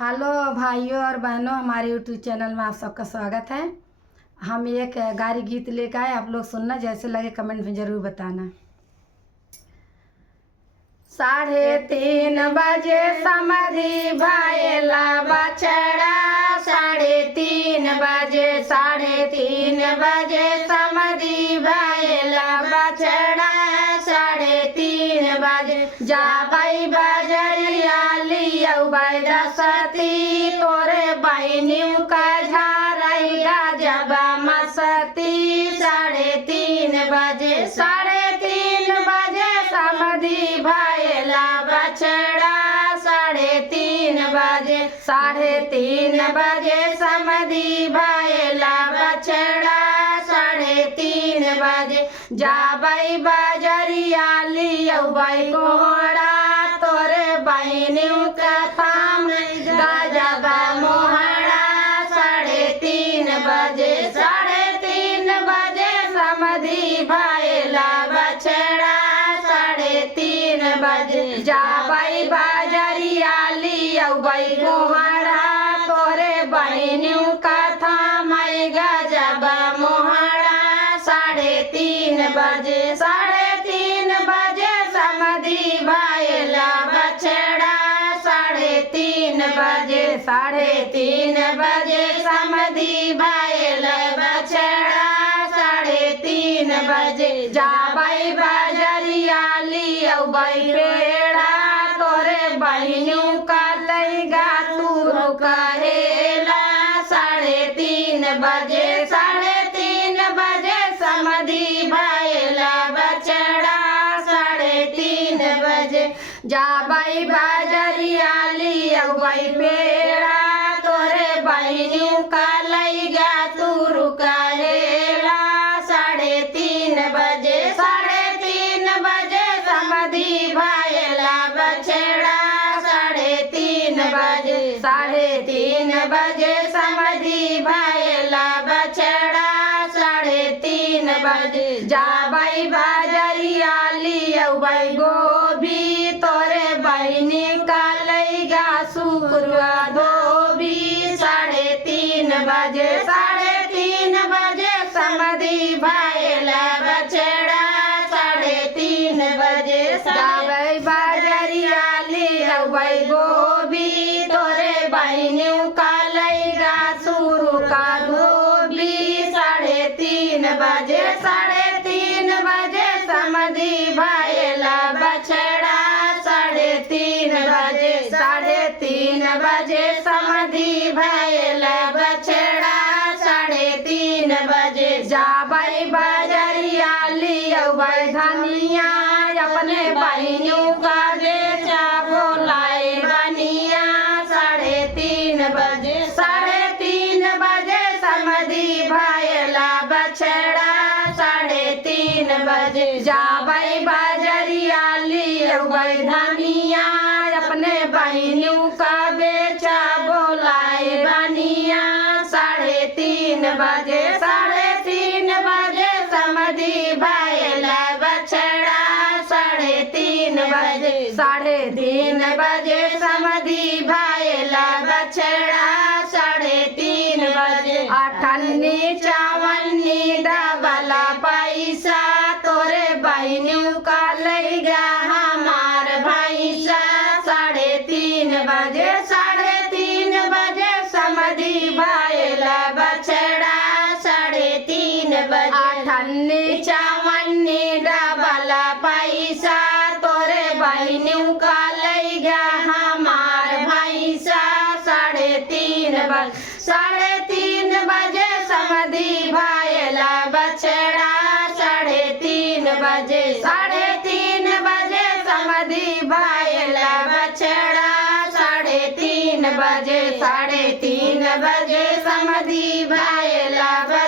Hello भाइयों और बहनों, हमारे यूट्यूब चैनल में आप सबका स्वागत है। हम एक गारी गीत लेकर आए, आप लोग सुनना, जैसे लगे कमेंट में ज़रूर बताना। 3:30 बजे समधी भैला बछड़ा, 3:30 बजे 3:30 बजे समधी भैला बछड़ा, 3:30 बजे जाबै बजरिया लियौ बैदसती, तोरे बहनियों का झारैगा जब मस्ती। 3:30 बजे 3:30 बजे समधी भैला बछड़ा, 3:30 बजे 3:30 बजे समधी भैला बछड़ा, 3:30 बजे जाबै बजरिया लियौ कोहड़ा, तोरे बहनियों का थाम गजब मोहड़ा। 3:30 बजे 3:30 बजे समधी भैला बछड़ा, 3:30 बजे जाबै बजरिया लियौ कोहड़ा, तोरे बहनियों का थाम गजब मोहड़ा। 3:30 बजे 3:30 बजे समधी भैला बछड़ा, 3:30 बजे 3:30 बजे समधी भैला बछड़ा, 3:30 बजे जाबै बजरिया लियौ पेड़ा, तोरे बहनियों का लैगा तू कहेला। 3:30 बजे 3:30 बजे समधी भैला बछड़ा, 3:30 बजे जाबै बजरिया लियौ पेड़ा, तोरे बहनियों का लैगा तू कहेला। 3:30 बजे 3:30 बजे समधी भैला बछड़ा, 3:30 बजे 3:30 बजे समधी भैला बछड़ा, 3:30 बजे जाबै बजरिया लियौ गोभी, तोरे बहनी का लैगा शुक्र धोबी। 3:30 बजे 3:30 बजे समधी भैला बछड़ा, 3:30 बजे जाबै बजरिया लियौ गोभी, तोरे बहनियों का लैगा शुरू का धोबी। 3:30 बजे 3:30 बजे समधी भैला बछड़ा, 3:30 बजे 3:30 बजे समधी भैला बछड़ा, 3:30 बजे जाबै बजरिया लियौ धनिया, अपने बहनियों का बेचा बोलाए बनिया। 3:30 बजे 3:30 बजे समधी भैला बछड़ा, 3:30 बजे जाबै बजरिया लियौ धनिया, अपने बहनियों का बेचा बोलाए बनिया। 3:30 बजे 3:30 बजे समधी भैला बछड़ा, 3:30 बजे 3:30 बजे समधी भैला बछड़ा, 3:30 बजे 58 54 डबल पैसा, तोरे बहनियों का लैगा हमार भैंसा। 3:30 बजे 3:30 बजे समधी भैला बछड़ा, 3:30 बजे 58 54 डबल पैसा, तोरे बहनियों का लैगा हमार भैंसा। 3:30 बजे 3:30 बजे समधी भैला बछड़ा, 3:30 बजे 3:30 बजे समधी भैला बछड़ा, 3:30 बजे 3:30 बजे समधी भैला बछड़ा।